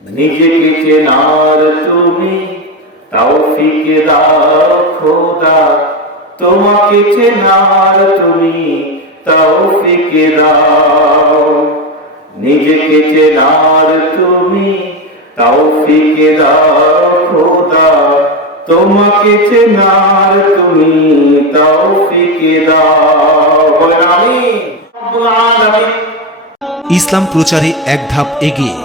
নিজেকে চেনার তুমি তৌফিক দাও খোদা, তোমাকে চেনার তুমি তৌফিক দাও। নিজেকে চেনার তুমি তৌফিক দাও খোদা, তোমাকে চেনার তুমি তৌফিক দাও। বলেন আমিন। রব্বুল আলামিন। ইসলাম প্রচারে এক ধাপ এগিয়ে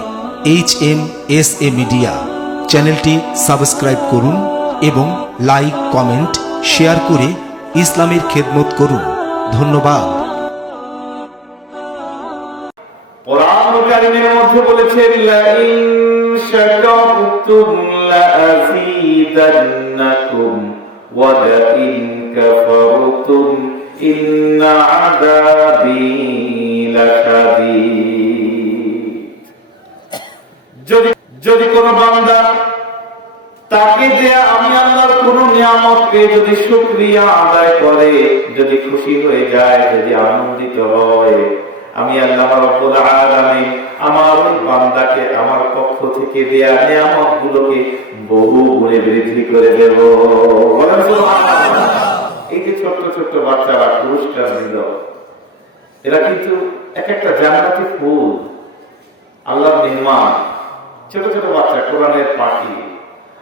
HMSA মিডিয়া চ্যানেলটি সাবস্ক্রাইব করুন এবং লাইক, কমেন্ট, শেয়ার করে ইসলামের খেদমত করুন। ধন্যবাদ। কোরআন কারীমের মধ্যে বলেছেন লা ইন শাকারতুম লাযীদান্নাকুম ওয়া লা ইন কাফারতুম ইন্না আযাবি লাশাদীদ। যদি কোন বান্দা তাকে দেয়া আমি আল্লাহর কোন নিয়ামত পেয়ে যদি শুকরিয়া আদায় করে, যদি খুশি হয়ে যায়, যদি আনন্দিত হয়, আমি আল্লাহ রাব্বুল আলামিন আমার ওই বান্দাকে আমার পক্ষ থেকে দেয়া নিয়ামত গুলোকে বহু গুণে বৃদ্ধি করে দেব। বলেন সুবহানাল্লাহ। এই যে ছোট্ট ছোট্ট বাচ্চারা পুরস্কার দিল, এরা কিন্তু এক একটা জান্নাতি ফুল, আল্লাহর নির্মাণ। ছোট ছোট বাচ্চা, কোরআনের পাখি।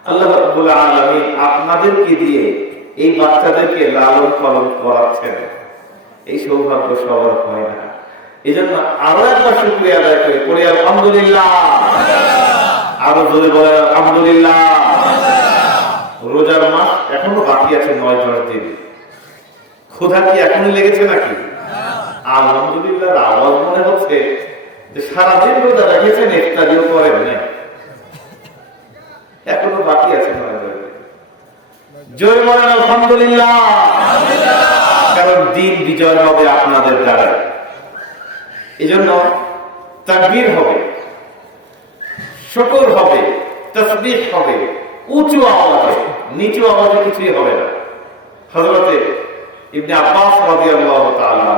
আল্লাহ রাব্বুল আলামিন আপনাদেরকে দিয়ে এই বাচ্চাদেরকে লালন পালন করাচ্ছেন। এই সৌভাগ্য সবার হয় না। এই জন্য আরো একবার শুকরিয়া আদায় করি আলহামদুলিল্লাহ। আরো জোরে বলে আলহামদুলিল্লাহ। রোজার মাস এখনো বাকি আছে 9-10 দিন। ক্ষুধা কি এখনই লেগেছে নাকি? আলহামদুলিল্লাহ আওয়াজ মনে হচ্ছে যে সারাদিন রোজা রেখেছেন, ইফতারিও করেন না, এখনো বাকি আছে 9-10 দিন। জোরে বলেন আলহামদুলিল্লাহ। কারণ দিন বিজয় হবে আপনাদের দ্বারা। এই জন্য তাকবীর হবে, শুকর হবে, তাসবিহ হবে, উঁচু আওয়াজে, নিচু আওয়াজে কিছুই হবে না। হযরতে ইবনে আব্বাস রাদিয়াল্লাহু তাআলা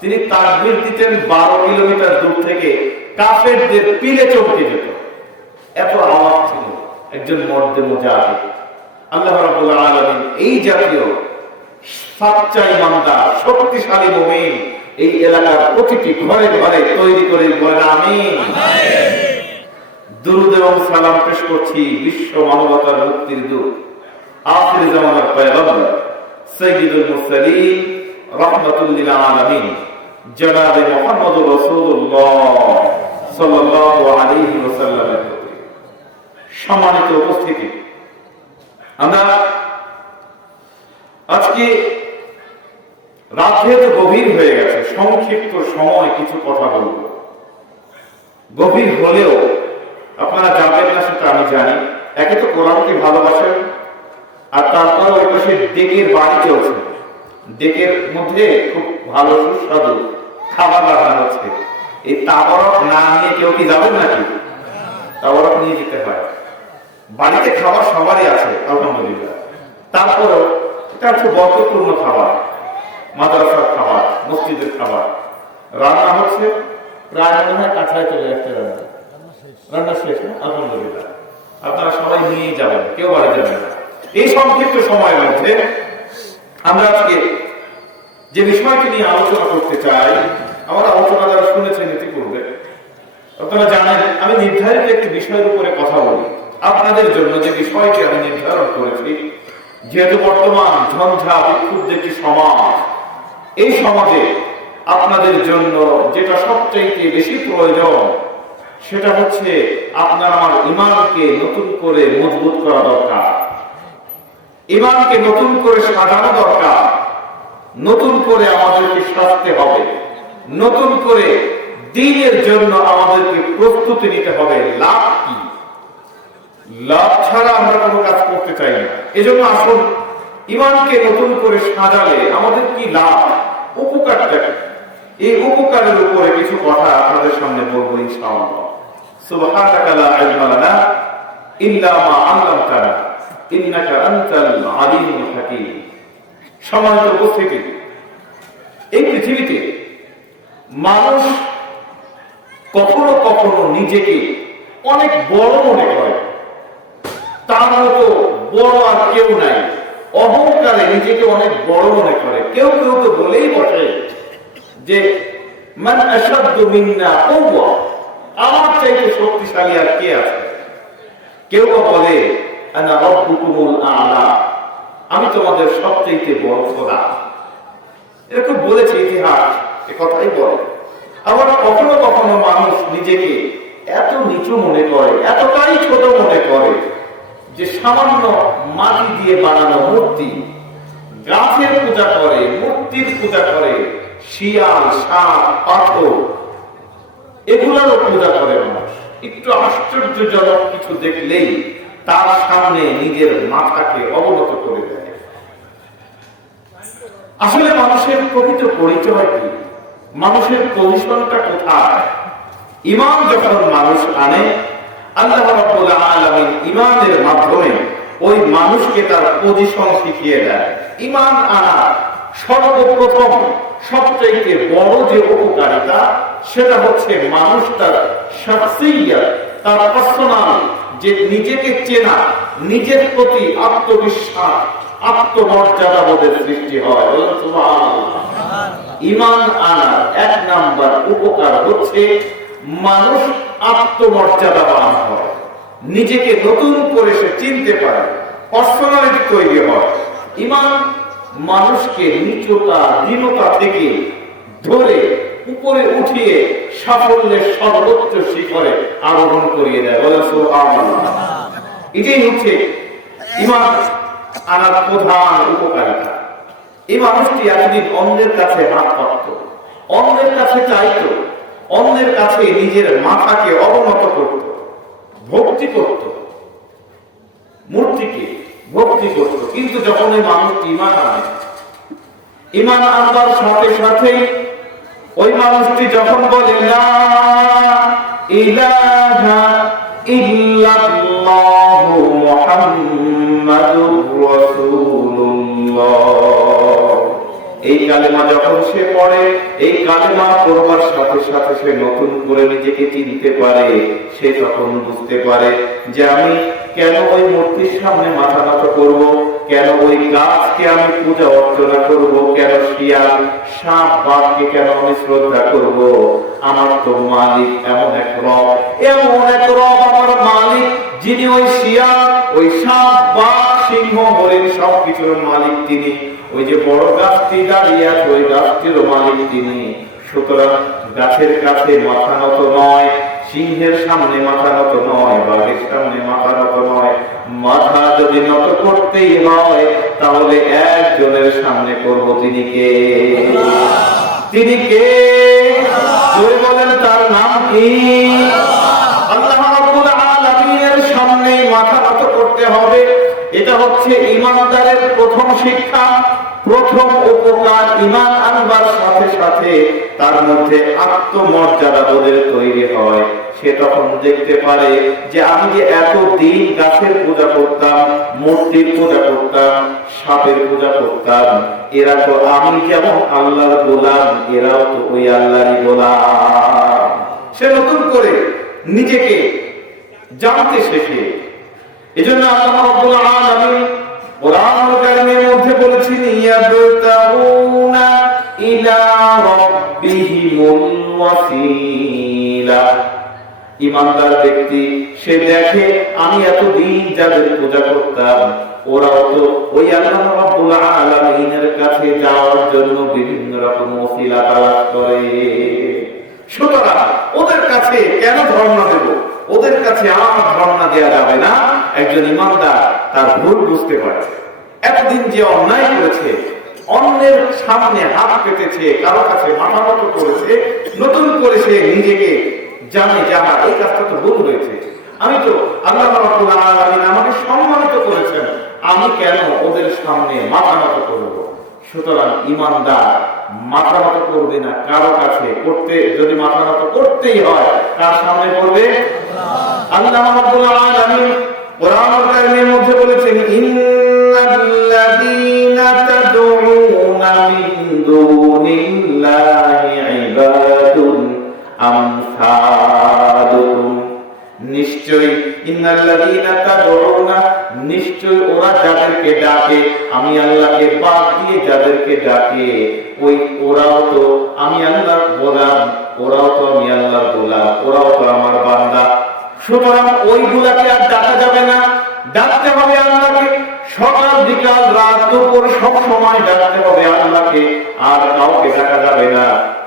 তিনি তাকবীর দিতেন 12 কিলোমিটার দূর থেকে, কাফেরদের পিলে চমকে যেত, এত আওয়াজ ছিল। একজন মর্দে মুজাহিদ। আল্লাহ রাব্বুল আলামিন এই জাতীয় সচ্চা ইমানদার, শক্তিশালী মুমিন এই এলাকার প্রতিটি ঘরে ঘরে তৈরি করে বলেন আমিন। দুরূদ এবং সালাম পেশ করছি বিশ্ব মানবতার মুক্তির দূত, আখির জামানার পয়গম্বর, সাইয়্যিদুল মুরসালিন, রাহমাতুল লিল আলামিন, জনাবে মুহাম্মদুর রাসূলুল্লাহ সাল্লাল্লাহু আলাইহি ওয়াসাল্লামের প্রতি। সম্মানিত উপস্থিতি, আমরা আজকে রাত যেহেতু গভীর হয়ে গেছে, সংক্ষিপ্ত সময় কিছু কথা বলব। গভীর হলেও আপনারা যাবেন না সেটা আমি জানি। একে তো কোরআনকে ভালোবাসেন, আর তারপর ওই পাশে ডেকের বাড়ি চলছে, ডেকের মধ্যে খুব ভালো সুস্বাদু খাবার রান্না হচ্ছে। এই তাবরক না নিয়ে কেউ কি যাবেন নাকি? তাবরক নিয়ে যেতে হয়। বাড়িতে খাবার সবারই আছে আলহামদুলিল্লাহ, তারপরেও এটা হচ্ছে বরকতপূর্ণ খাবার, মাদ্রাসার খাবার, মসজিদের খাবার রান্না হচ্ছে। প্রায় মনে হয় কাছায় চলে আসতে রান্না শেষ না? আলহামদুলিল্লাহ। আপনারা সবাই নিয়েই যাবেন, কেউ বাড়ি যাবেন না। এই সংক্ষিপ্ত সময়ের মধ্যে আমরা আজকে যে বিষয়টি নিয়ে আলোচনা করতে চাই, আমার আলোচনা যারা শুনেছেন ইতিপূর্বে, আপনারা জানেন আমি নির্ধারিত একটি বিষয়ের উপরে কথা বলি। আপনাদের জন্য যে বিষয়টি আমি নির্ধারণ করেছি, যেহেতু বর্তমান ঝঞ্ঝা বিক্ষুব্ধ একটি সমাজ, এই সমাজে আপনাদের জন্য যেটা সবচাইতে বেশি প্রয়োজন সেটা হচ্ছে আপনার আমার ঈমানকে নতুন করে মজবুত করা দরকার, ঈমানকে নতুন করে সাজানো দরকার, নতুন করে আমাদেরকে সাজতে হবে, নতুন করে দ্বীনের জন্য আমাদেরকে প্রস্তুতি নিতে হবে। লাভ কি? লাভ ছাড়া আমরা কোনো কাজ করতে চাই না। এজন্য আসুন, ঈমানকে নতুন করে সাজালে আমাদের কি লাভ, উপকারটা কি, এই উপকারের উপরে কিছু কথা আপনাদের সামনে বলবো ইনশাআল্লাহ। সুবহানাকা লা ইলমা লানা ইল্লা মা আল্লামতানা ইন্নাকা আনতাল আলিমুল হাকীম। সম্মানিত উপস্থিতি, এই পৃথিবীতে মানুষ কখনো কখনো নিজেকে অনেক বড় মনে করে, তার মতো বড় আর কেউ নাই। অহংকারে নিজেকে অনেক বড় মনে করে। কেউ কেউ তো বলেই বসে যে মান আশাদ্দু মিন্না কুওয়া, আমার চাইতে শক্তিশালী আর কে আছে। কেউ বলে আনা রাব্বুকুমুল আ'লা, আমি তোমাদের সবচেয়ে বড় খোদা। এরকম বলেছে ইতিহাস, এ কথাই বলে। আবার কখনো কখনো মানুষ নিজেকে এত নিচু মনে করে, এতটাই ছোট মনে করে যে সামান্য মাটি দিয়ে বানানো মূর্তি, গাছের পূজা করে, মূর্তির পূজা করে, শিয়াল, সাপ, পাথর, এগুলোরও পূজা করে মানুষ। একটু আশ্চর্যজনক কিছু দেখলেই তার সামনে নিজের মাথাকে অবনত করে দেয়। আসলে মানুষের প্রকৃত পরিচয় কি? মানুষের পজিশনটা কোথায়? ঈমান যখন মানুষ আনে, আল্লাহ রাব্বুল আলামিন ঈমানের মাধ্যমে ওই মানুষকে তার পজিশন শিখিয়ে দেয়। ঈমান আনা সর্বপ্রথম সবচেয়ে বড় যে উপকারিতা, সেটা হচ্ছে মানুষ তার শাখসিয়ত, তার পার্সোনাল, যে নিজেকে চেনা, নিজের প্রতি আত্মবিশ্বাস, আত্মমর্যাদা বোধের সৃষ্টি হয়। সুবহানাল্লাহ। ঈমান আনার এক নাম্বার উপকার হচ্ছে মানুষ আত্মমর্যাদাবান হয়, নিজেকে নতুন করে সে চিনতে পারে, পার্সোনালিটি তৈরি হয়। ঈমান মানুষকে নিচুতা, দীনতা থেকে ধরে উপরে উঠিয়ে সাফল্যের সর্বোচ্চ শিখরে আরোহণ করিয়ে দেয়। বলে সুবহানাল্লাহ। এটাই হচ্ছে ঈমান আনার প্রধান উপকারিতা। এই মানুষটি এতদিন অন্যের কাছে হাত পাতত, অন্যের কাছে চাইত, অন্যের কাছে নিজের মাথাকে অবনত করত, ভক্তি করত, মূর্তিকে ভক্তি করত। কিন্তু যখন এই মানুষটি ঈমান আনে, ঈমান আনবার সাথে সাথে ওই মানুষটি যখন বলে লা ইলাহা ইল্লাল্লাহু মুহাম্মাদুর রাসূলুল্লাহ, এই কালেমা যখন সে পড়ে, এই কালেমা পড়বার সাথে সাথে সে নতুন করে নিজেকে চিনতে পারে। সে তখন বুঝতে পারে যে আমি কেন ওই মূর্তির সামনে মাথা নত করব, কেন ওই গাছকে আমি পূজা অর্চনা করব, কেন শিয়াল, সাপ, বাঘকে কেন আমি শ্রদ্ধা করব। আমার তো মালিক এমন এক রব, এমন এক রব আমার মালিক, যিনি ওই শিয়াল, ওই সাপ, বাঘ, সিংহ, হরিণ সবকিছুর মালিক তিনি। ওই যে বড় গাছটি দাঁড়িয়ে আছে, ওই গাছটিরও মালিক তিনি। সুতরাং গাছের কাছে মাথা নত নয়, সিংহের সামনে মাথা নত নয়, বাঘের সামনে মাথা নত নয়। মাথা যদি নত করতেই হয়, তাহলে একজনের সামনে করব। তিনি কে? তিনি কে? জোরে বলেন, তার নাম কি? আল্লাহ রাব্বুল আলামিনের সামনে মাথা নত করতে হবে। এটা হচ্ছে ঈমানদারের প্রথম শিক্ষা, প্রথম উপকার। ঈমান আনবার সাথে সাথে তার মধ্যে আত্মমর্যাদা বোধের তৈরি হয়। সে তখন দেখতে পারে যে আমি যে এতদিন গাছের পূজা করতাম, মূর্তির পূজা করতাম, সাপের পূজা করতাম, এরা তো আমি যেমন আল্লাহর গোলাম, এরাও তো ওই আল্লাহরই গোলাম। সে নতুন করে নিজেকে জানতে শেখে। এজন্য আল্লাহ রাব্বুল আলামিন কোরআনুল কারীমের মধ্যে বলেছেন ইয়াবতাগুনা ইলা রাব্বিহিমুল ওয়াসিলা। ঈমানদার ব্যক্তি সে দেখে আমি এতদিন যাদের পূজা করতাম, ওরাও তো ওই আল্লাহ রাব্বুল আলামিনের কাছে যাওয়ার জন্য বিভিন্ন রকম ওসিলা তালাশ করে। সুতরাং ওদের কাছে কেন ধর্ণা দেব? ওদের কাছে আমার ধর্ণা দেওয়া যাবে না। একজন ঈমানদার তার ভুল বুঝতে পারে। এতদিন যে অন্যায় করেছে, অন্যের সামনে হাত পেতেছে, কারো কাছে মাথা নত করেছে, নতুন করে সে নিজেকে জানে যে আমার এই কাজটা তো ভুল হয়েছে। আমি তো আল্লাহ রাব্বুল আলামিন আমাকে সম্মানিত করেছেন, আমি কেন ওদের সামনে মাথা নত করব? সুতরাং ঈমানদার মাথা নত করবে না কারো কাছে। করতে যদি মাথা নত করতেই হয়, তার সামনে করবে আল্লাহ রাব্বুল আলামিন কোরআনুল কারীমের মধ্যে বলেছেন ইন্নাল্লাযীনা তাদউনা মিন দুনিল্লাহি ইবাদুন আমসালুকুম, নিশ্চয় ইন্নাল্লাযীনা তাদউনা, নিশ্চয় ওরা যাদেরকে ডাকে, আমি আল্লাহকে বাদ দিয়ে যাদেরকে ডাকে, ওই ওরাও তো আমি আল্লাহর গোলাম, ওরাও তো আমি আল্লাহর গোলাম, ওরাও তো আমার বান্দা। সুতরাং ওইগুলাকে আর ডাকা যাবে না, ডাকতে হবে আল্লাহকে। সকাল বিকাল রাত দুপুর সব সময় ডাকতে হবে আল্লাহকে, আর কাউকে ডাকা যাবে না।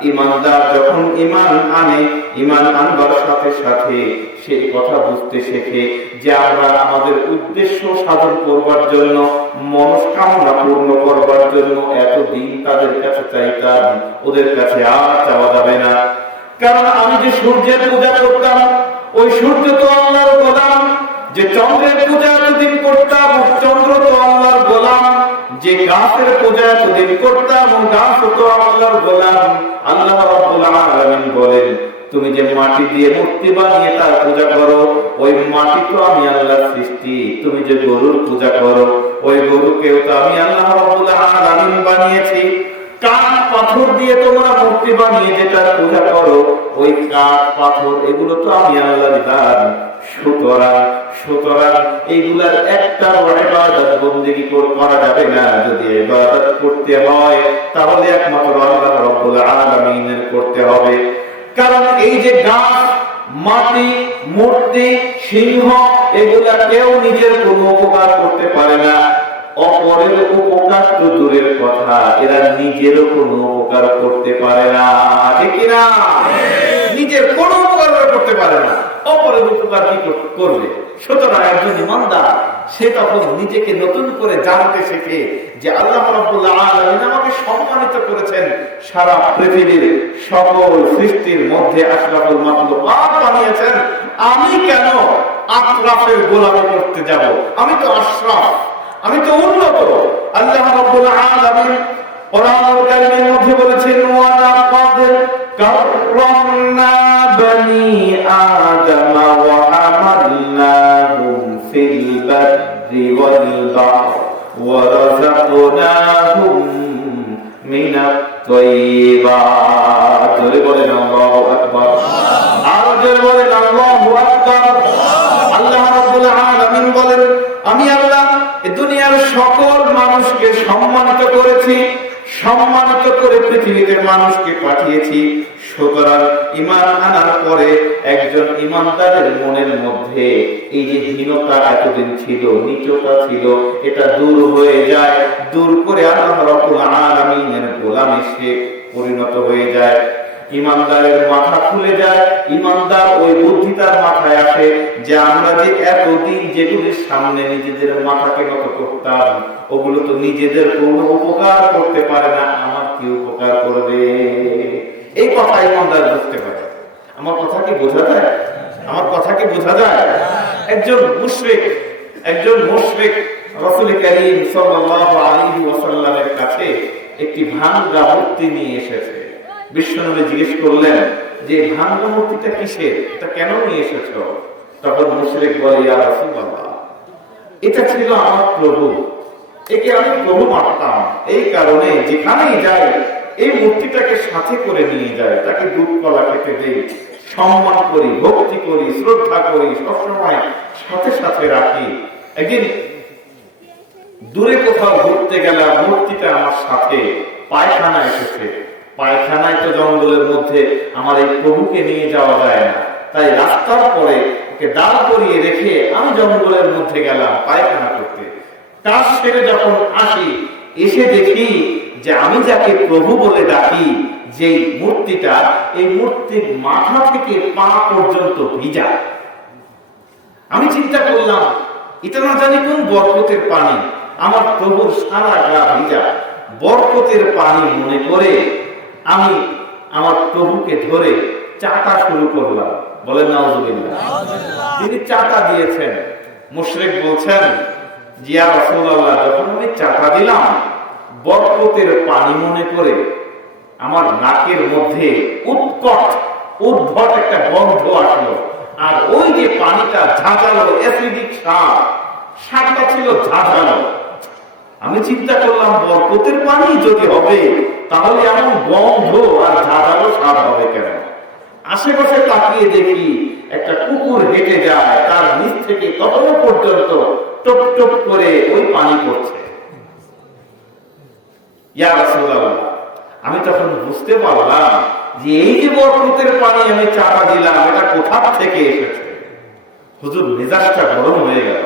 ঈমানদার যখন ঈমান আনে, ঈমান আনবার সাথে সাথে সেই কথা বুঝতে শেখে যে আমরা আমাদের উদ্দেশ্য সাধন করবার জন্য, মনস্কামনা পূর্ণ করবার জন্য এতদিন তাদের কাছে চাইতাম, ওদের কাছে আর চাওয়া যাবে না। কারণ আমি যে সূর্যের পূজা করতাম, ওই সূর্য তো আল্লাহর গোলাম। যে চন্দ্রের পূজা এতদিন করতাম, চন্দ্র তো আল্লাহর গোলাম। যে গাছের পূজা এতদিন করতাম, গাছ তো আল্লাহর গোলাম। আল্লাহ রাব্বুল আলামিন বলেন, তুমি যে মাটি দিয়ে মূর্তি বানিয়ে তার পূজা করো, ওই মাটি তো আমি আল্লাহর সৃষ্টি। তুমি যে গরুর পূজা করো, ওই গরুকেও তো আমি আল্লাহ রাব্বুল আলামিন বানিয়েছি। কাঠ পাথর দিয়ে তোমরা মূর্তি বানিয়ে যে তার পূজা করো, ওই কাঠ পাথর এগুলো তো আমি আল্লাহর দান। সুতরাং এইগুলার একটা ইবাদত বন্দেগী করা যাবে না। যদি ইবাদত করতে হয় তাহলে একমাত্র আল্লাহ রাব্বুল আলামিনের করতে হবে। কারণ এই যে গাছ, মাটি, মূর্তি, সিংহ, এগুলা কেউ নিজের কোনো উপকার করতে পারে না। অপরের উপকার তো দূরের কথা, এরা নিজেরও কোনো উপকার করতে পারে না, ঠিক না? নিজের কোনো উপকার করতে পারে না, অপরের উপকার কি করবে? সুতরাং একজন ঈমানদার সে তখন নিজেকে নতুন করে জানতে শেখে যে আল্লাহ রাব্বুল আলামিন আমাকে সম্মানিত করেছেন, সারা পৃথিবীর সকল সৃষ্টির মধ্যে আশরাফুল মাখলুকাত বানিয়েছেন। আমি কেন আশরাফের গোলামি করতে যাব? আমি তো আশরাফ, আমি তো উন্নত। আল্লাহ রাব্বুল আলামিন কোরআনুল কারীমের মধ্যে বলেছেন, ওয়া লাকাদ কাররামনা বনি আদম ওয়া হামালনাহুম ফিল বাররি ওয়াল বাহর ওয়া রাযাকনাহুম মিনাত তাইয়্যিবাত। জোরে বলেন আল্লাহু আকবার। আরো জোরে বলেন আল্লাহু আকবার। আল্লাহ রাব্বুল আলামিন বলেন, আমি আল্লাহ এই দুনিয়ার সকল মানুষকে সম্মানিত করেছি, সম্মানিত করে পৃথিবীতে মানুষকে পাঠিয়েছি। সুতরাং ঈমান আনার পরে একজন ঈমানদারের মনের মধ্যে এই যে হীনতা এতদিন ছিল, নীচতা ছিল, এটা দূর হয়ে যায়। দূর করে আল্লাহ রাব্বুল আলামিনের গোলামে সে পরিণত হয়ে যায়। ঈমানদারের মাথা খুলে যায়। ঈমানদার ওই বুদ্ধি তার মাথায় আসে যে আমরা যে এতদিন যেগুলির সামনে নিজেদের মাথাকে নত করতাম, ওগুলো তো নিজেদের কোনো উপকার করতে পারে না, আমার কি উপকার করবে? এই কথা ঈমানদার বুঝতে পারে। আমার কথা কি বোঝা যায়? আমার কথা কি বোঝা যায়? একজন মুশরিক রাসূল কারীম সাল্লাল্লাহু আলাইহি ওয়াসাল্লামের কাছে একটি ভাঙা মূর্তি নিয়ে এসেছে। বিশ্বনবী জিজ্ঞেস করলেন যে ভাঙা মূর্তিটা কিসের, এটা কেন নিয়ে এসেছো? তখন মুশরিক বলে, ইয়া রাসূলুল্লাহ, এটা ছিল আমার প্রভু, একে আমি প্রভু মানতাম, এই কারণে যেখানেই যাই এই মূর্তিটাকে সাথে করে নিয়ে যায়, তাকে দুধ কলা খেতে দেই, সম্মান করি, ভক্তি করি, শ্রদ্ধা করি, সবসময় সাথে সাথে রাখি। একদিন দূরে কোথাও ঘুরতে গেলাম, মূর্তিটা আমার সাথে পায়খানা এসেছে। পায়খানায় তো জঙ্গলের মধ্যে আমার এই প্রভুকে নিয়ে যাওয়া যায় না, তাই রাস্তার পরে ওকে দাঁড় করিয়ে রেখে আমি জঙ্গলের মধ্যে গেলাম পায়খানা করতে। কাজ সেরে যখন আসি, এসে দেখি যে আমি যাকে প্রভু বলে ডাকি, যে মূর্তিটা, এই মূর্তির মাথা থেকে পা পর্যন্ত ভিজা। আমি চিন্তা করলাম, এটা না জানি কোন বরকতের পানি, আমার প্রভুর সারা গা ভিজা। বরকতের পানি মনে করে আমি আমার প্রভুকে ধরে চাটা শুরু করলাম। বলেন নাউজুবিল্লাহ। তিনি চাটা দিয়েছেন। মুশরিক বলছেন, জিয়া রাসূলুল্লাহ, যখন আমি চাটা দিলাম, বরকতের পানি মনে করে আমার নাকের মধ্যে উদ্ভট একটা গন্ধ আসলো। আর ওই যে পানিটা ঝাঁঝালো, অ্যাসিডিক স্বাদটা ছিল ঝাঁঝালো। আমি চিন্তা করলাম, বরকতের পানি যদি হবে তাহলে এমন গন্ধ আর ঝাঁঝালো স্বাদ হবে কেন? আশেপাশে তাকিয়ে দেখি একটা কুকুর হেঁটে যায়, তার নিচ থেকে কখনো পর্যন্ত টপ টপ করে ওই পানি পড়ছে। ইয়া রাসূলুল্লাহ, আমি তখন বুঝতে পারলাম যে এই যে বরকতের পানি আমি চাপা দিলাম, এটা কোথা থেকে এসেছে। হুজুর মেজাজটা গরম হয়ে গেল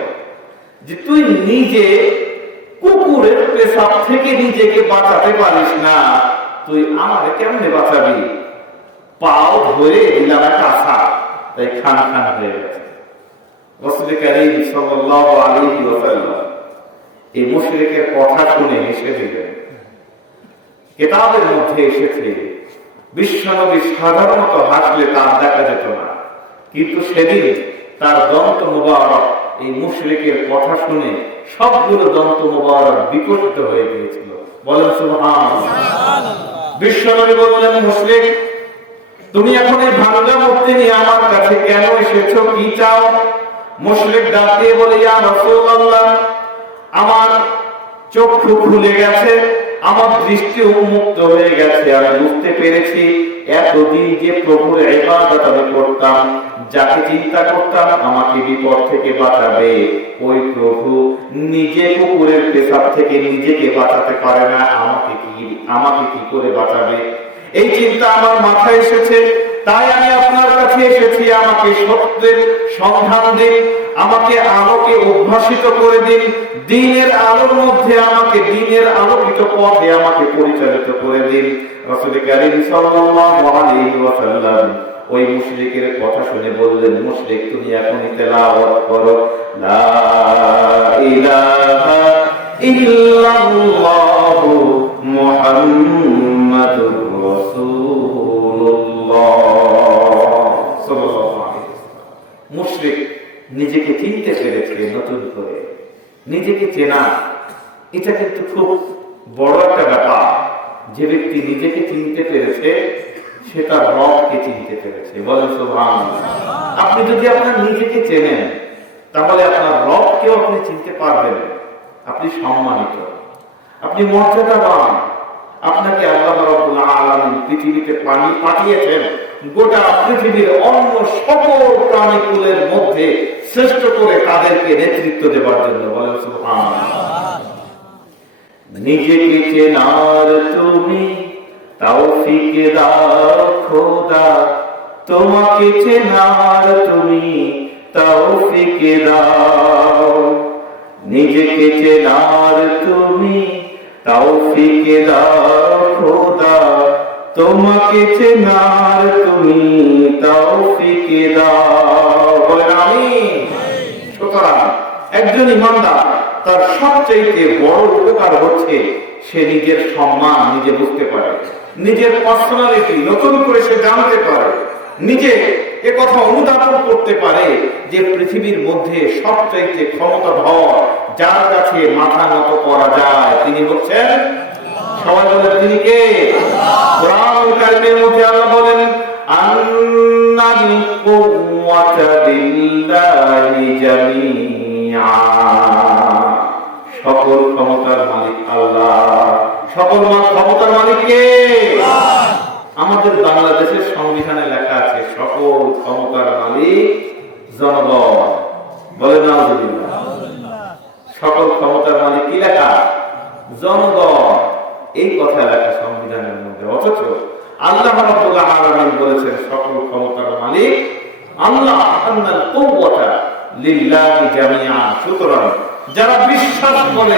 যে তুই নিজে কুকুরের পেশাব থেকে নিজেকে বাঁচাতে পারিস না, তুই আমাকে কেমনে বাঁচাবি? পাও ধরে দিলাম একটা আশা, তাই খান খান হয়ে গেছে। রাসূল কারীম সাল্লাল্লাহু আলাইহি ওয়াসাল্লাম এই মুশরিকের কথা শুনে হেসে দিলেন। কিতাবের মধ্যে এসেছে বিশ্বনবী সাধারণত হাসলে তার দেখা যেত না, কিন্তু সেদিন তার দন্ত মুবারক এই মুশরিকের কথা শুনে সবগুলো দন্ত মুবারক বিকশিত হয়ে গিয়েছিল। বলেন সুবহানাল্লাহ। বিশ্বনবী বললেন, মুশরিক, তুমি এখন এই ভাঙা মূর্তি নিয়ে আমার কাছে কেন এসেছো, কি চাও? মুশরিক ডাক দিয়ে বলে, ইয়া রাসূলুল্লাহ, আমার চক্ষু খুলে গেছে, আমার দৃষ্টি উন্মুক্ত হয়ে গেছে। আমি বুঝতে পেরেছি এতদিন যে প্রভুর ইবাদত আমি করতাম, যাকে চিন্তা করতাম আমাকে বিপদ থেকে বাঁচাবে, ওই প্রভু নিজে কুকুরের পেশাব থেকে নিজেকে বাঁচাতে পারে না, আমাকে কি করে বাঁচাবে? এই চিন্তা আমার মাথায় এসেছে, তাই আমি আপনার কাছে এসেছি। আমাকে সত্যের সন্ধান দিন, আমাকে আলোকে উদ্ভাসিত করে দিন, দ্বীনের আলোর মধ্যে আমাকে, দ্বীনের আলোকিত পথে আমাকে পরিচালিত করে দিন। রাসূল কারীম সাল্লাল্লাহু আলাইহি ওয়াসাল্লাম ওই মুশরিকের কথা শুনে বললেন, মুশরিক, তুমি এখনই তেলাওয়াত করো, লা ইলাহা ইল্লাল্লাহু মুহাম্মাদুর রাসূলুল্লাহ সাল্লাল্লাহু আলাইহি ওয়াসাল্লাম। মুশরিক নিজেকে চিনতে পেরেছে, নতুন করে নিজেকে চেনা, এটা কিন্তু খুব বড় একটা ব্যাপার। যে ব্যক্তি নিজেকে চিনতে পেরেছে সে তার রবকে চিনতে পেরেছে। বলেন সুবহানাল্লাহ। আপনি যদি আপনার নিজেকে চেনেন, তাহলে আপনার রবকেও আপনি চিনতে পারবেন। আপনি সম্মানিত, আপনি মর্যাদাবান। আপনাকে আল্লাহ রাব্বুল আলামিন পৃথিবীতে পাঠিয়েছেন গোটা পৃথিবীর অন্য সকল প্রাণীকুলের মধ্যে শ্রেষ্ঠ করে তাদেরকে নেতৃত্ব দেওয়ার জন্য। বলেন সুবহানাল্লাহ। নিজেকে চেনার তুমি তৌফিক দাও খোদা, তোমাকে চেনার তুমি তৌফিক দাও। নিজেকে চেনার তুমি তৌফিক দাও খোদা, তোমাকে চেনার তুমি তৌফিক দাও। বলেন আমিন। সুতরাং একজন ইমানদার তার সবচেয়ে বড় উপকার হচ্ছে সে নিজের সম্মান নিজে বুঝতে পারে, নিজের পার্সোনালিটি নতুন করে সে জানতে পারে, নিজে এ কথা অনুধাবন করতে পারে যে পৃথিবীর মধ্যে সবচেয়ে ক্ষমতাধর, যার কাছে মাথা নত করা যায়, তিনি হচ্ছেন, সবাই বলেন, তিনি কে? কোরআন কারীমের মধ্যে আল্লাহ বলেন, আন্নাল কুওয়াতা বিল্লাহি জামিআ। সকল ক্ষমতার মালিক আল্লাহ। সকল ক্ষমতার মালিক কে? আমাদের বাংলাদেশের সংবিধানে লেখা আছে সকল ক্ষমতার মালিক জনগণ। বলে না, সকল ক্ষমতার মালিক কি লেখা? জনগণ। এই কথা লেখা সংবিধানের মধ্যে, অথচ আল্লাহ রাব্বুল আলামিন বলেছেন সকল ক্ষমতার মালিক আল্লাহ। আন্নাল কুওয়াতা লিল্লাহি জামিআ। সুতরাং যারা বিশ্বাস করে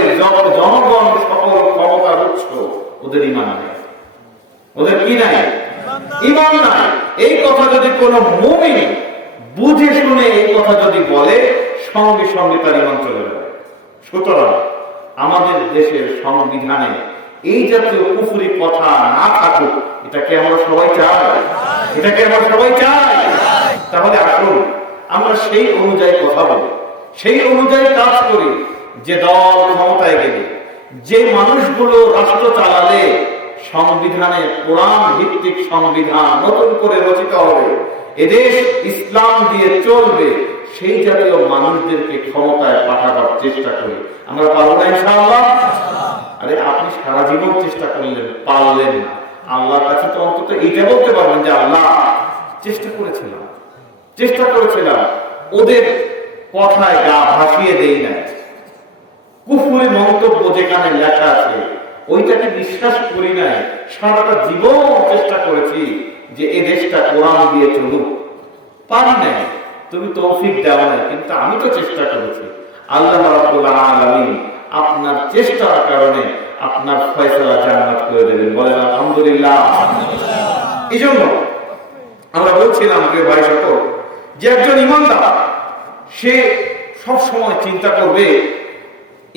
জনগণ সকল ক্ষমতার উৎস, ওদের ঈমান নেই। ওদের কি নাই? ঈমান নাই। এই কথা যদি কোনো মুমিন বুঝে শুনে এই কথা যদি বলে, সঙ্গে সঙ্গে তার ঈমান চলে যাবে। সুতরাং আমাদের দেশের সংবিধানে এই জাতীয় কুফরি কথা না থাকুক, এটাকে আমরা সবাই চাই। এটাকে আমরা সবাই চাই। তাহলে আসুন আমরা সেই অনুযায়ী কথা বলি, সেই অনুযায়ী কাজ করি। যে দল ক্ষমতায় গেলে, যে মানুষগুলো রাষ্ট্র চালালে সংবিধানে কোরআন ভিত্তিক সংবিধান নতুন করে রচিত হবে, এদেশ ইসলাম দিয়ে চলবে, সেই জাতীয় মানুষদেরকে ক্ষমতায় পাঠাবার চেষ্টা করি। আমরা পারবো না ইনশাআল্লাহ? আরে আপনি সারা জীবন চেষ্টা করলেন, পারলেন না, আল্লাহর কাছে তো অন্তত এটা বলতে পারবেন যে আল্লাহ চেষ্টা করেছিলাম, চেষ্টা করেছিলাম ওদের কথায় গা ভাসিয়ে দেই না, কুফরি মন্তব্য যেখানে লেখা আছে ওইটাকে বিশ্বাস করি নাই। সারাটা জীবন চেষ্টা করেছি যে এই দেশটা কোরআন দিয়ে চলুক, পারি নাই, তুমি তৌফিক দাও নাই, কিন্তু আমি তো চেষ্টা করেছি। আল্লাহ রাব্বুল আলামিন আপনার চেষ্টার কারণে আপনার ফয়সালা জান্নাত করে দেবেন, বলেন আলহামদুলিল্লাহ। এই জন্য আমরা বলছিলাম যে ভাই সকল, যে একজন ইমানদার সে সব সময় চিন্তা করবে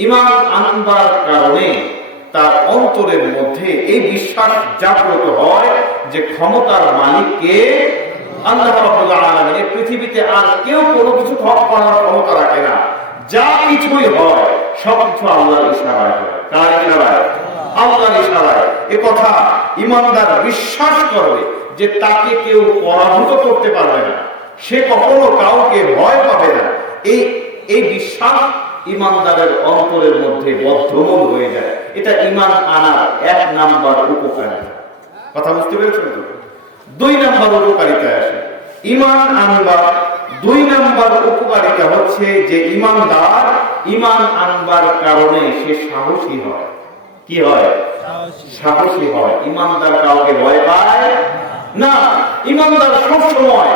ঈমান আনবার কারণে তার অন্তরের মধ্যে এই বিশ্বাস জাগ্রত হয় যে ক্ষমতার মালিক কে? আল্লাহ রাব্বুল আলামিন। এই পৃথিবীতে আর কেউ কোনো কিছু করার ক্ষমতা রাখে না। যা কিছুই হয় সবকিছু আল্লাহর ইশারায় হয়। কার ইশারায়? আল্লাহর ইশারায়। এই কথা ঈমানদার বিশ্বাস করবে যে তাকে কেউ পরাভূত করতে পারবে না, সে কখনো কাউকে ভয় পাবে না। এই বিশ্বাস ঈমানদারের অন্তরের মধ্যে বদ্ধমূল হয়ে যায়। এটা ঈমান আনার 1 নাম্বার উপকারিতা। কথা বুঝতে পেরেছেন তো? 2 নাম্বার উপকারিতা আসে ঈমান আনবার। 2 নাম্বার উপকারিতা হচ্ছে যে ঈমানদার ঈমান আনবার কারণে সে সাহসী হয়। কি হয়? সাহসী হয়। ঈমানদার কাউকে ভয় পায় না। ঈমানদার সব সময়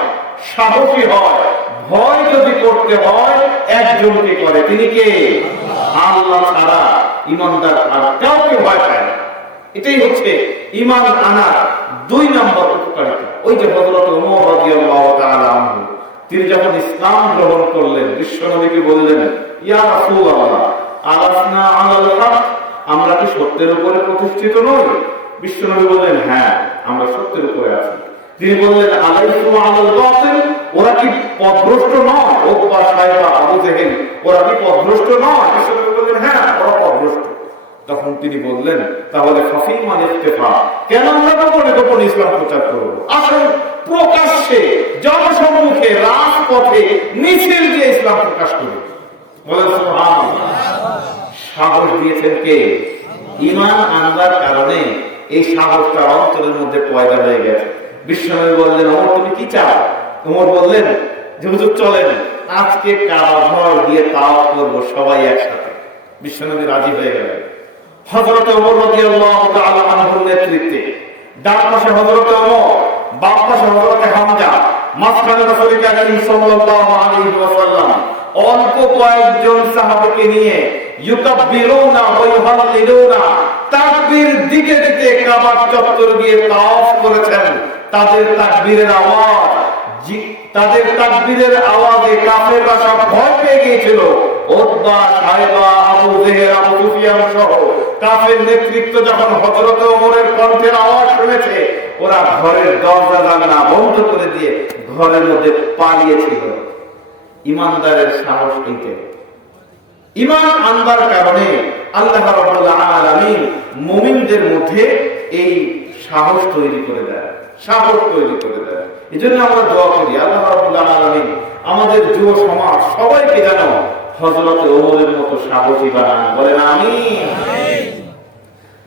সাহসী হয়। ভয় যদি করতে হয় একজনকে করে, তিনি কে? আল্লাহ ছাড়া ঈমানদার আর কাউকে ভয় পায় না। এটাই হচ্ছে ঈমান আনার 2 নম্বর উপকারিতা। ওই যে হযরত ওমর রাদিয়াল্লাহু তাআলা আনহু, তিনি যখন ইসলাম গ্রহণ করলেন, বিশ্বনবীকে বললেন, ইয়া রাসূলুল্লাহ আলাসনা আলাল হক, আমরা কি সত্যের উপরে প্রতিষ্ঠিত নই? বিশ্বনবী বললেন, হ্যাঁ, আমরা সত্যের উপরে আছি। তিনি বললেন, আলাইকু আলাল বাতিল, ওরা কি পথভ্রষ্ট নয়? ওকবা, সাইবা, আবু জেহেল, ওরা কি পথভ্রষ্ট নয়? বিশ্বনবী বললেন, হ্যাঁ, ওরা পথভ্রষ্ট। তখন তিনি বললেন, তাহলে ফাফিমান ইস্তেফা, কেন আমরা গোপনে গোপনে ইসলাম প্রচার করব? আসুন প্রকাশ্যে জনসম্মুখে রাজপথে মিছিল দিয়ে ইসলাম প্রকাশ করি। বলেন সুবহানাল্লাহ। সাহস দিয়েছেন কে? ঈমান আনবার কারণে এই সাহসটা অন্তরের মধ্যে পয়দা হয়ে গেছে। বিশ্বনবী বললেন, ওমর তুমি কি চাও? ওমর বললেন যে হুজুর চলেন আজকে কাবা ঘর দিয়ে তাওয়াফ করব সবাই একসাথে। বিশ্বনবী রাজি হয়ে গেলেন। হযরত ওমর রাদিয়াল্লাহু তাআলা আনহুর নেতৃত্বে ডান পাশে হযরত ওমর, বাম পাশে হযরত হামজা, মাঝখানে রাসূল কারীম সাল্লাল্লাহু আলাইহি ওয়াসাল্লাম অল্প কয়েকজন সাহাবাকে নিয়ে ইউকাব্বিরুনা ওয়া ইউহাল্লিলুনা, তাকবীর দিতে দিতে কাবার চত্বর দিয়ে তাওয়াফ করেছেন। তাদের তাকবীরের আওয়াজে কাফেররা সব ভয় পেয়ে গিয়েছিল। উতবা, সাইবা, আবু জেহেল, আবু সুফিয়ান সহ কাফের নেতৃত্ব যখন হযরত ওমরের কণ্ঠের আওয়াজ শুনেছে, ওরা ঘরের দরজা জানালা বন্ধ করে দিয়ে ঘরের মধ্যে পালিয়েছিল। ঈমানদারের সাহস এইটাই। ঈমান আনবার কারণে আল্লাহ রাব্বুল আলামিন মুমিনদের মধ্যে এই সাহস তৈরি করে দেয়, সাহস তৈরি করে দেয়। এজন্য আমরা দোয়া করি, আল্লাহ রাব্বুল আলামিন আমাদের যুব সমাজ সবাইকে যেন হযরত ওমরের মতো সাহসী বানান। বলেন আমিন।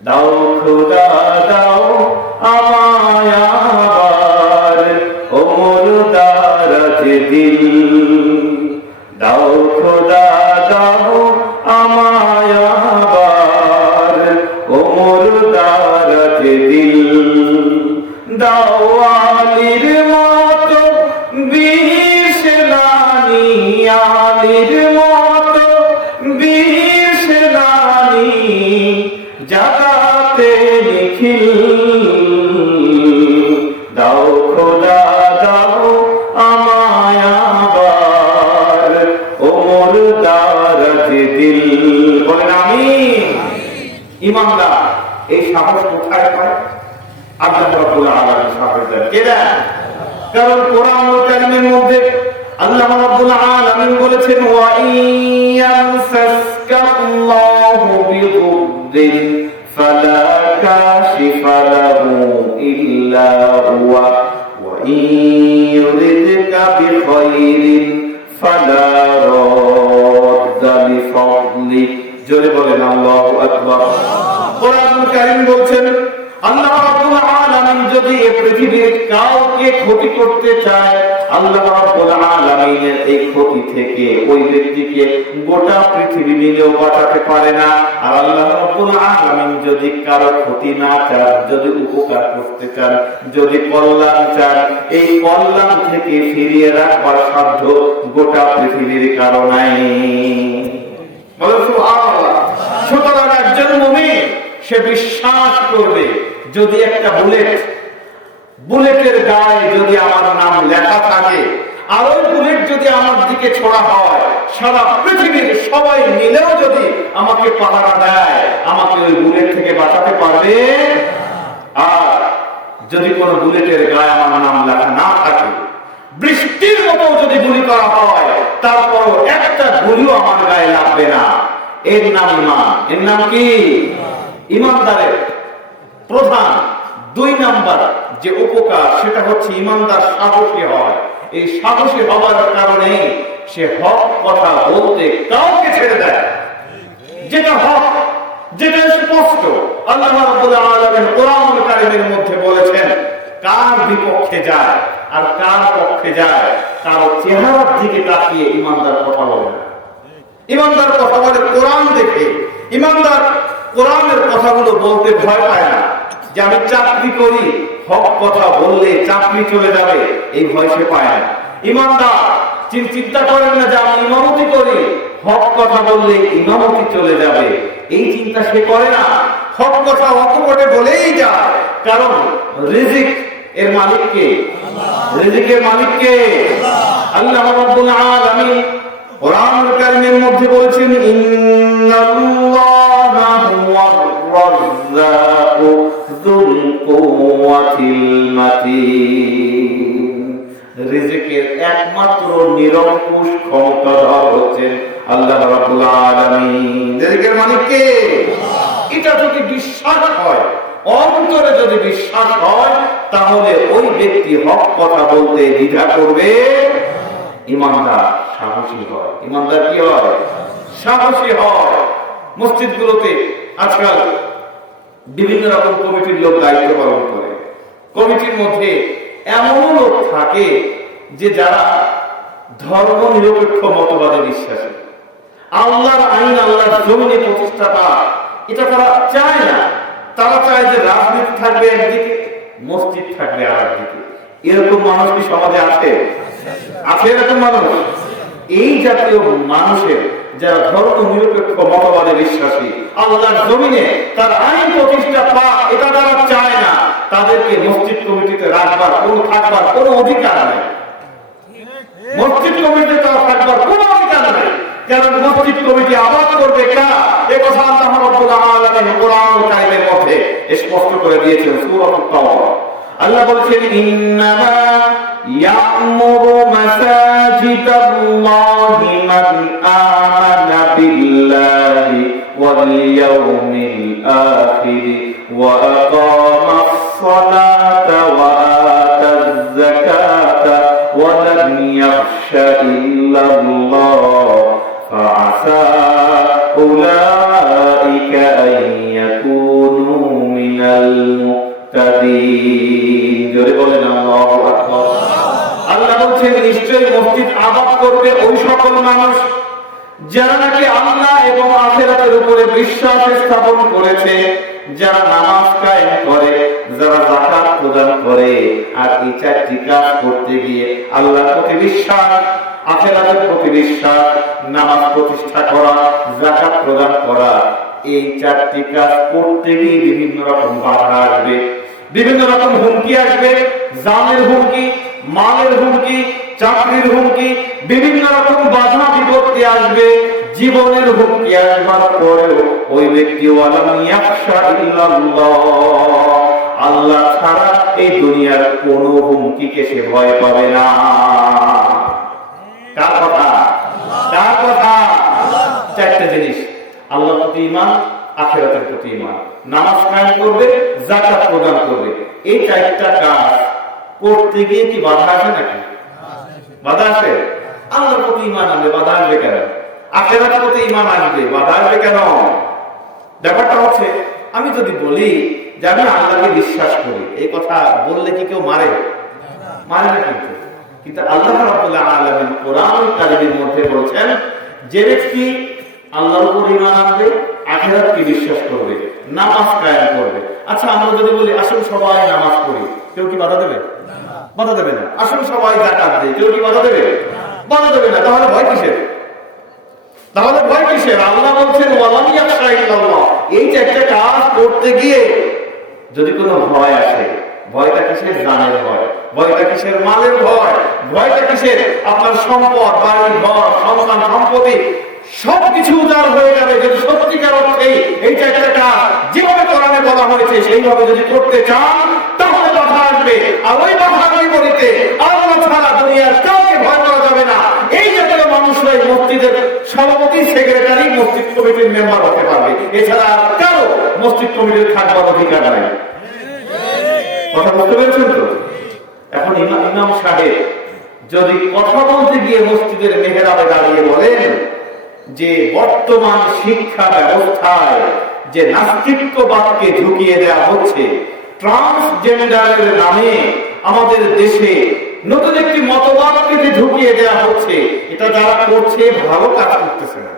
দাও খোদা দাও আমায় আবার ওমর দারাজ দিল, দাও খোদা দাও আমায় আবার ওমর দারাজ দিল, দাও আলীর মতো বীর সেনানী, আলীর মতো বীর সেনানী জাগাতে নিখিল, দাও খোদা দাও আমায় আবার ওমর দারাজ দিল। বলেন আমিন। ঈমানদার এই সাহস কোথায় পায়? আল্লাহ রাব্বুল আলামিন সাহস দেন। কে দেন? কারণ কোরআনুল কারীমের মধ্যে আল্লাহ রাব্বুল আলামিন বলেছেন, ওয়া ইয়ামসাসকাল্লাহু বিদুররিন ফালা কাশিফা লাহু ইল্লা হুয়া ওয়া ইয়ুরিদকা বিখাইরিন ফালা রাদ্দা লিফাদলি। জোরে বলেন আল্লাহু আকবার। কোরআনুল কারীম বলছেন, আল্লাহ রাব্বুল আলামিন যদি এই পৃথিবীর কাউকে ক্ষতি করতে চায়, আল্লাহ রাব্বুল আলামিনের এই ক্ষতি থেকে ওই ব্যক্তিকে গোটা পৃথিবী মিলেও বাঁচাতে পারে না। আর আল্লাহ রাব্বুল আলামিন যদি কারো ক্ষতি না চান, যদি উপকার করতে চান, যদি কল্যাণ চান, এই কল্যাণ থেকে ফিরিয়ে রাখবার সাধ্য গোটা পৃথিবীর কারো নাই। বলেন সুবহানাল্লাহ। সুতরাং একজন মুমিন সে বিশ্বাস করবে, যদি একটা বুলেটের গায়ে যদি আমার নাম লেখা থাকে, আর ওই বুলেট যদি আমার দিকে ছোড়া হয়, সারা পৃথিবীর সবাই মিলেও যদি আমাকে পাহারা দেয়, আমাকে ওই বুলেট থেকে বাঁচাতে পারবে। আর যদি কোন বুলেটের গায়ে আমার নাম লেখা না থাকে, বৃষ্টির মতো যদি গুলি করা হয়, তারপরও একটা গুলিও আমার গায়ে লাগবে না। এর নাম ঈমান। এর নাম কি? ঈমানদারের প্রধান 2 নাম্বার যে উপকার, সেটা হচ্ছে ঈমানদার সাহসী হয়। এই সাহসী হওয়ার কারণে সে হক কথা বলতে কাউকে ছেড়ে দেয়। যেটা হক, যেটা স্পষ্ট, আল্লাহ রাব্বুল আলামিন কোরআনুল কারীমের মধ্যে বলেছেন, কার বিপক্ষে যায় আর কার পক্ষে যায়, তার চেহারার দিকে তাকিয়ে ঈমানদার কথা বলে না। ঈমানদার কথা বলে কোরআন দেখে। ঈমানদার কোরআনের কথাগুলো বলতে ভয় পায় না, যে আমি চাকরি করি, হক কথা বললে চাকরি চলে যাবে, এই ভয় সে পায় না। ঈমানদার চিন্তা করেন না যে আমি ইমামতি করি, হক কথা বললে ইমামতি চলে যাবে, এই চিন্তা সে করে না। হক কথা অকপটে বলেই যায়, কারণ রিজিক এর মালিক কে? রিজিকের মালিক কে? আল্লাহ রাব্বুল আলামিন কোরআনুল কারীমের মধ্যে বলেছেন, ইন্নাল্লাহা হুয়ার রাজ্জাকু যুল কুওয়াতিল মাতিন। রিজিকের একমাত্র নিরঙ্কুশ ক্ষমতাধর হচ্ছেন আল্লাহ রাব্বুল আলামিন। রিজিকের মালিক কে? এটা যদি বিশ্বাস হয়, অন্তরে যদি বিশ্বাস হয়, তাহলে ওই ব্যক্তি হক কথা বলতে দ্বিধা করবে। ঈমানদার সাহসী হয়। ঈমানদার কি হয়? সাহসী হয়। মসজিদগুলোতে আজকাল বিভিন্ন রকম কমিটির লোক দায়িত্ব পালন করে। কমিটির মধ্যে এমন লোক থাকে যে যারা ধর্ম নিরপেক্ষ মতবাদে বিশ্বাসী। আল্লাহর আইন আল্লাহর জমিনে প্রতিষ্ঠাটা এটা তারা চায় না। তারা চায় যে রাজনীতি থাকবে একদিকে, মসজিদ থাকবে আর একদিকে। এরকম মানুষ কি সমাজে আছে? আছে এরকম মানুষ? এই জাতীয় মানুষের, যারা ধর্ম নিরপেক্ষ মতবাদে বিশ্বাসী, আল্লাহর জমিনে তার আইন প্রতিষ্ঠা পাক, এটা তারা চায় না, তাদেরকে মসজিদ কমিটিতে রাখবার থাকবার কোনো অধিকার নেই। মসজিদ কমিটিতে তারা থাকবার কোনো অধিকার নেই, কারণ মসজিদ কমিটি আবাদ করবে কারা, এ কথা আল্লাহ রাব্বুল আলামিন কোরআনুল কারীমের মধ্যে স্পষ্ট করে দিয়েছেন। সূরাতুত তাওবা আল্লাহ বলেছেন, ইন্নামা ইয়া'মুরু মাসাজিদাল্লাহি মান আমানা বিল্লাহি ওয়াল ইয়াউমিল আখির ওয়া আকামাস সালাতা ওয়া আতাজ যাকাতা ওয়া লাম ইয়াখশা ইল্লাল্লাহ ফাআসা উলাইকা আন ইয়াকুনু মিনাল মুত্তাকিন। জোরে বলেন আল্লাহু আকবার। আল্লাহ বলছেন, নিশ্চয়ই মসজিদ আবাদ করবে ওই সকল মানুষ যারা নাকি আল্লাহ এবং আখিরাতের উপরে বিশ্বাস স্থাপন করেছে, যারা নামাজ কায়েম করে, যারা যাকাত প্রদান করে। আর এই 4টি কাজ করতে গিয়ে আল্লাহর প্রতি বিশ্বাস, আখিরাতের প্রতি বিশ্বাস, নামাজ প্রতিষ্ঠা করা, যাকাত প্রদান করা, এই 4টি কাজ করতে গিয়ে বিভিন্ন রকম বাধা আসবে, বিভিন্ন রকম হুমকি আসবে। জানের হুমকি, মালের হুমকি, চাকরির হুমকি, বিভিন্ন রকম বাধা বিপত্তি আসবে, জীবনের হুমকি আসবার পরেও ওই ব্যক্তি ওয়ালাম ইয়াখশা ইল্লাল্লাহ, আল্লাহ ছাড়া এই দুনিয়ার কোনো হুমকিকে সে ভয় পাবে না। কার কথা? কার কথা? 4টা জিনিস, আল্লাহর প্রতি ঈমান, আখিরাতের প্রতি ঈমান, নামাজ কায়েম করবে, যাকাত প্রদান করবে। এই 4টা কাজ করতে গিয়ে কি বাধা আসে নাকি? বাধা আসে? আল্লাহর প্রতি ঈমান আনবে, বাধা আসবে কেন? আখিরাতের প্রতি ঈমান আসবে, বাধা আসবে কেন? ব্যাপারটা হচ্ছে, আমি যদি বলি যে আমি আল্লাহকে বিশ্বাস করি, এই কথা বললে কি কেউ মারে? মারে না। কিন্তু আল্লাহ রাব্বুল আলামিন কোরআন কারীমের মধ্যে বলছেন, যে ব্যক্তি আল্লাহর উপর ঈমান আনবে, আখিরাতকে বিশ্বাস করবে, নামাজ কায়েম করবে। আচ্ছা, আমরা যদি বলি আসুন সবাই নামাজ পড়ি, কেউ কি বাধা দেবে? বাধা দেবে না। আসুন সবাই যাকাত দেই, কেউ কি বাধা দেবে? বাধা দেবে না। তাহলে ভয় কিসের? তাহলে ভয় কিসের? আল্লাহ বলছেন ওয়ালাম ইয়াখশা ইল্লাল্লাহ। এই যে একটা কাজ করতে গিয়ে যদি কোনো ভয় আসে, ভয়টা কিসের? জানের ভয়। ভয়টা কিসের? মালের ভয়। ভয়টা কিসের? আপনার সম্পদ, বাড়ি ঘর, সন্তান সম্পত্তি সবকিছু উজাড় হয়ে যাবে যদি সত্যিকার অর্থে এইটা একটা কাজ যেভাবে কোরআনে বলা হয়েছে সেইভাবে যদি করতে চান, তাহলে বাধা আসবে। আর ওই বাধার বিপরীতে আল্লাহ ছাড়া দুনিয়ার কাউকে ভয় করা যাবে না। এই জাতীয় মানুষরাই মসজিদের সভাপতি, সেক্রেটারি, মসজিদ কমিটির মেম্বার হতে পারবে। এছাড়া আর কারো মসজিদ কমিটির থাকবার অধিকার নাই। কথা বুঝতে পেরেছেন তো? এখন ইমাম সাহেব যদি কথা বলতে গিয়ে মসজিদের মেহরাবে দাঁড়িয়ে বলেন যে বর্তমান শিক্ষা ব্যবস্থায় যে নাস্তিক্যবাদকে ঢুকিয়ে দেওয়া হচ্ছে, ট্রান্সজেন্ডারের নামে আমাদের দেশে নতুন একটি মতবাদকে যে ঢুকিয়ে দেওয়া হচ্ছে, এটা যারা করছে ভালো কাজ করতেছে না।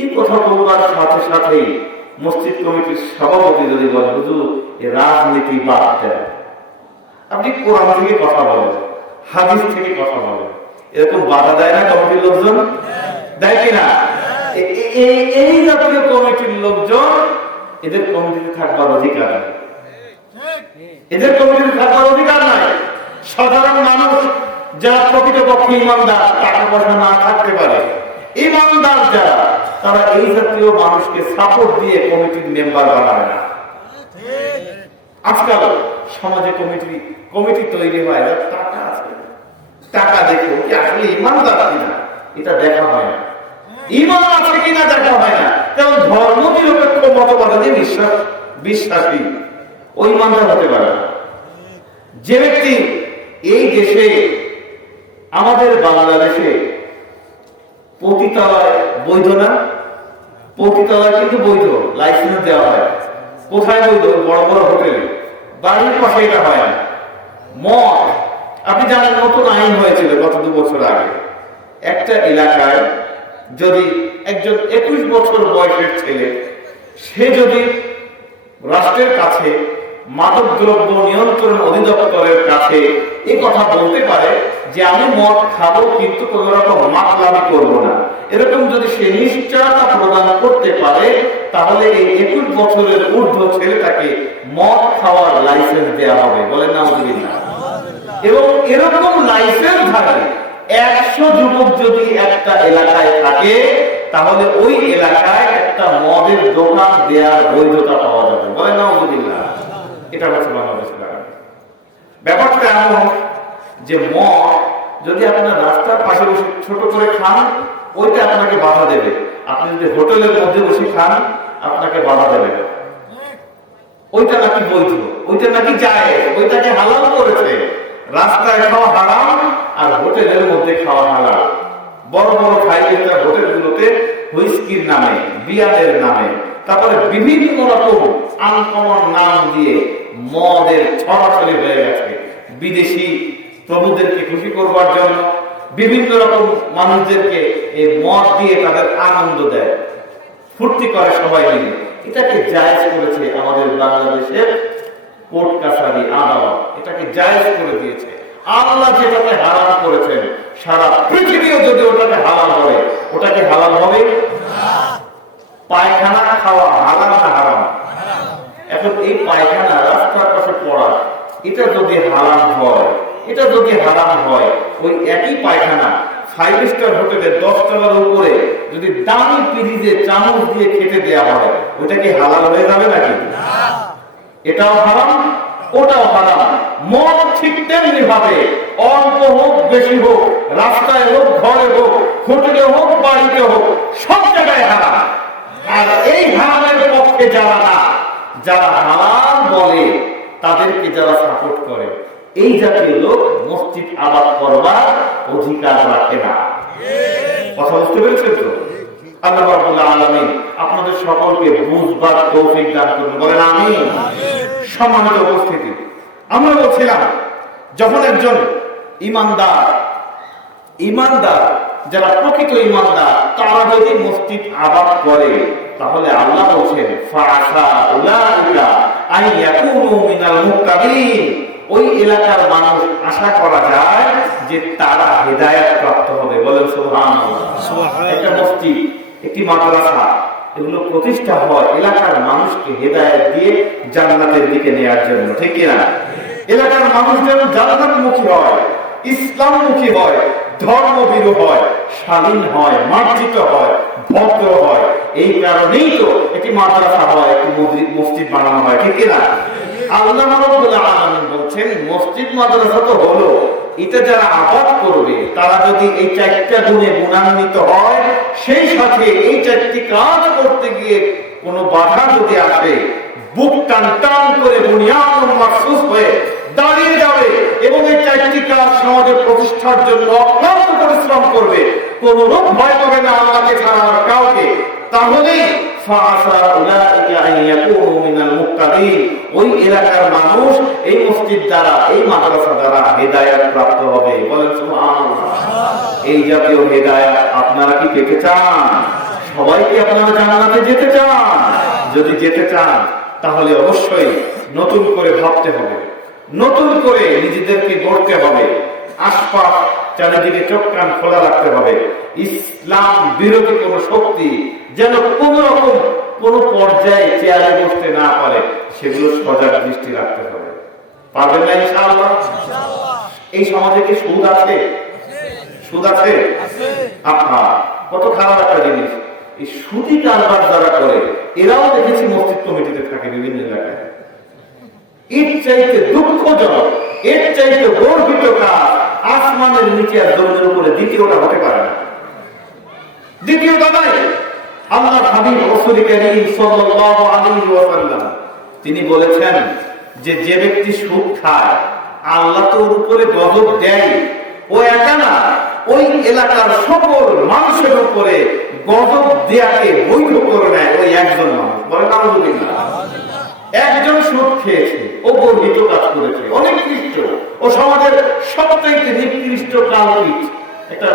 এই কথা বলবার সাথে সাথেই মসজিদ কমিটির সভাপতি যদি বলে হুজুর এই রাজনীতি বাদ দেন, আপনি কোরআন থেকে কথা বলেন, হাদিস থেকে কথা বলেন, এরকম বাধা দেয় না কমিটির লোকজন? দেয় কিনা? এই জাতীয় কমিটির লোকজন, এদের কমিটিতে থাকবার অধিকার নাই। এদের কমিটিতে থাকবার অধিকার নাই। সাধারণ মানুষ যারা প্রকৃতপক্ষে ইমানদার, টাকা পয়সা না থাকতে পারে, ইমানদার যারা, তারা এই জাতীয় মানুষকে সাপোর্ট দিয়ে কমিটির মেম্বার বানাবে না। আজকাল সমাজে কমিটি তৈরি হয়, টাকা আছে, টাকা দেখো কি আসলে ইমানদার কিনা এটা দেখা হয় না, ইমান আছে কিনা দেখা হয় না। কারণ ধর্ম নিরপেক্ষ মতবাদে বিশ্বাসী ওই ইমানদার হতে পারে না। যে ব্যক্তি এই দেশে, আমাদের বাংলাদেশে পতিতালয় বৈধ না? পতিতালয় কিন্তু বৈধ, লাইসেন্স দেওয়া হয়। কোথায় বৈধ? বড় বড় হোটেলে, বাড়ির পাশে এটা হয় না। মদ, আপনি জানেন নতুন আইন হয়েছিল গত 2 বছর আগে। একটা এলাকায় যদি একজন 21 বছর বয়সের ছেলে, সে যদি রাষ্ট্রের কাছে, মাদক দ্রব্য নিয়ন্ত্রণ অধিদপ্তরের কাছে এই কথা বলতে পারে যে আমি মদ খাবো কিন্তু কোন রকম মাতলামি করবো না, এরকম যদি সে নিশ্চয়তা প্রদান করতে পারে, তাহলে এই 21 বছরের ঊর্ধ্ব ছেলেটাকে মদ খাওয়ার লাইসেন্স দেওয়া হবে। বলেন নাউযুবিল্লাহ। এবং এরকম লাইসেন্স ধারী 100 যুবক যদি একটা এলাকায় থাকে, তাহলে ওই এলাকায় একটা মদের দোকান দেওয়ার বৈধতা পাওয়া যাবে। বলেন নাউযুবিল্লাহ। এটা হচ্ছে বাংলাদেশের আইন। ব্যাপারটা এমন যে মদ যদি আপনার রাস্তার পাশে বসে ছোট করে খান, ওইটা আপনাকে বাধা দেবে। আপনি যদি হোটেলের মধ্যে বসে খান, আপনাকে বাধা দেবে। ওইটা নাকি বৈধ, ওইটা নাকি জায়েজ, ওইটাকে হালাল করেছে। রাস্তায় খাওয়া হারাম আর হোটেলের মধ্যে খাওয়া হালাল। বড় বড় ফাইভ-স্টার হোটেলগুলোতে হুইস্কির নামে, বিয়ারের নামে, তারপরে বিভিন্ন রকম আনকমন নাম দিয়ে মদের ছড়াছড়ি হয়ে গেছে। বিদেশি প্রভুদেরকে খুশি করবার জন্য বিভিন্ন রকম মানুষদেরকে এই মদ দিয়ে তাদের আনন্দ দেয়, ফুর্তি করে সবাই মিলে। এটাকে জায়েজ করেছে আমাদের বাংলাদেশের কোর্ট কাছারি, আদালত এটাকে জায়েজ করে দিয়েছে। আল্লাহ যেটাকে হারাম করেছেন, সারা পৃথিবীও যদি ওটাকে হালাল করে, ওটাকে হালাল হবে? পায়খানা খাওয়া হালাল না হারাম? এখন এই পায়খানা রাস্তার পাশে পড়া, এটা যদি হারাম হয়, এটা যদি হারাম হয়, ওই একই পায়খানা 5-স্টার হোটেলে 10 টাকার উপরে যদি দামি পিরিজে চামচ দিয়ে খেতে দেওয়া হয়, ওটা কি হালাল হয়ে যাবে নাকি? এটাও হারাম, ওটাও হারাম। মদ ঠিক তেমনি ভাবে অল্প হোক বেশি হোক, রাস্তায় হোক ঘরে হোক, হোটেলে হোক বাড়িতে হোক, সব জায়গায় হারাম। আর এই হারামের পক্ষে যারা না, যারা হারাম বলে, তাদেরকে যারা সাপোর্ট করে, এই জাতীয় লোক মসজিদ আবাদ করবার অধিকার রাখে না। কথা বুঝতে পেরেছেন তো? আল্লাহ রাব্বুল আলামিন আপনাদের সকলকে বুঝবার তৌফিক দান করুন। বলেন আমিন। সম্মানিত উপস্থিতি, আমরা বলছিলাম যখন একজন ইমানদার ইমানদার, যারা প্রকৃত ইমানদার, তারা যদি মসজিদ আবাদ করে তাহলে আল্লাহ বলছেন ফাআসা উলাইকা আন ইয়াকুনু মিনাল মুত্তাকিন, ওই এলাকার মানুষ আশা করা যায় যে তারা হেদায়েত প্রাপ্ত হবে। বলেন সুবহানাল্লাহ। একটা মসজিদ, একটি মাদ্রাসা, এগুলো প্রতিষ্ঠা হয় এলাকার মানুষকে হেদায়েত দিয়ে জান্নাতের দিকে নেওয়ার জন্য, ঠিক কিনা? এলাকার মানুষ যেন জান্নাতমুখী হয়, ইসলামমুখী হয়, ধর্মভীরু হয়, শালীন হয়, মার্জিত হয়, ভদ্র হয়। এই কারণেই তো একটি মাদ্রাসা হয়, একটি মসজিদ বানানো হয়, ঠিক কিনা? আল্লাহ রাব্বুল আলামিন বলছেন মসজিদ মাদ্রাসা তো হলো, এটা যারা আবাদ করবে তারা যদি এই চারটা গুণে গুণান্বিত হয়, সেই সাথে এই চারটি কাজ করতে গিয়ে কোনো বাধা যদি আসে, বুক টান টান করে বুনিয়াদ মাখসুস হয়ে দাঁড়িয়ে যাবে এবং এই চারটি কাজ সমাজে প্রতিষ্ঠার জন্য অক্লান্ত পরিশ্রম করবে, কোন রূপ ভয় পাবে না আল্লাহকে ছাড়া আর কাউকে, তাহলেই ফাআসা উলাইকা আন ইয়াকুনু মিনাল মুত্তাকিন, ওই এলাকার মানুষ এই মসজিদ দ্বারা, এই মাদ্রাসা দ্বারা হেদায়েত প্রাপ্ত হবে। বলেন সুবহানাল্লাহ। এই জাতীয় হেদায়েত আপনারা কি পেতে চান? সবাই কি আপনারা জান্নাতে যেতে চান? যদি যেতে চান তাহলে অবশ্যই নতুন করে ভাবতে হবে, নতুন করে নিজেদেরকে গড়তে হবে, আশপাশ চারিদিকে চোখ কান খোলা রাখতে হবে। ইসলাম বিরোধী কোন শক্তি যেন কোন রকম কোন পর্যায়ে চেয়ারে বসতে না পারে, সেগুলো সজাগ দৃষ্টি রাখতে হবে। পারবেন না ইনশাআল্লাহ? এই সমাজে কি সুদ আছে? সুদ আছে? আপনার কত খারাপ একটা জিনিস, এই সুদি কারবার যারা করে এরাও দেখেছি মসজিদ কমিটিতে থাকে বিভিন্ন এলাকায়। এর চাইতে দুঃখজনক, এর চাইতে গর্বিত কাজ আসমানের নিচে আর জমিনের উপরে দ্বিতীয়টা হতে পারে না। দ্বিতীয়টা নাই। আল্লাহর হাবিব রাসূল কারীম সাল্লাল্লাহু আলাইহি ওয়াসাল্লাম তিনি বলেছেন যে যে ব্যক্তি সুদ খায় আল্লাহ তো ওর উপরে গজব দেয়, ও একা না, ওই এলাকার সকল মানুষের উপরে গজব দেয়াকে বৈধ করে নেয় ওই একজন মানুষ। বলেন আলহামদুলিল্লাহ। একজন সুদ খেয়েছে, ও গর্বিত কাজ করেছে, অনেক নিকৃষ্ট, ও সমাজের সবচাইতে নিকৃষ্ট কালপিট, একটা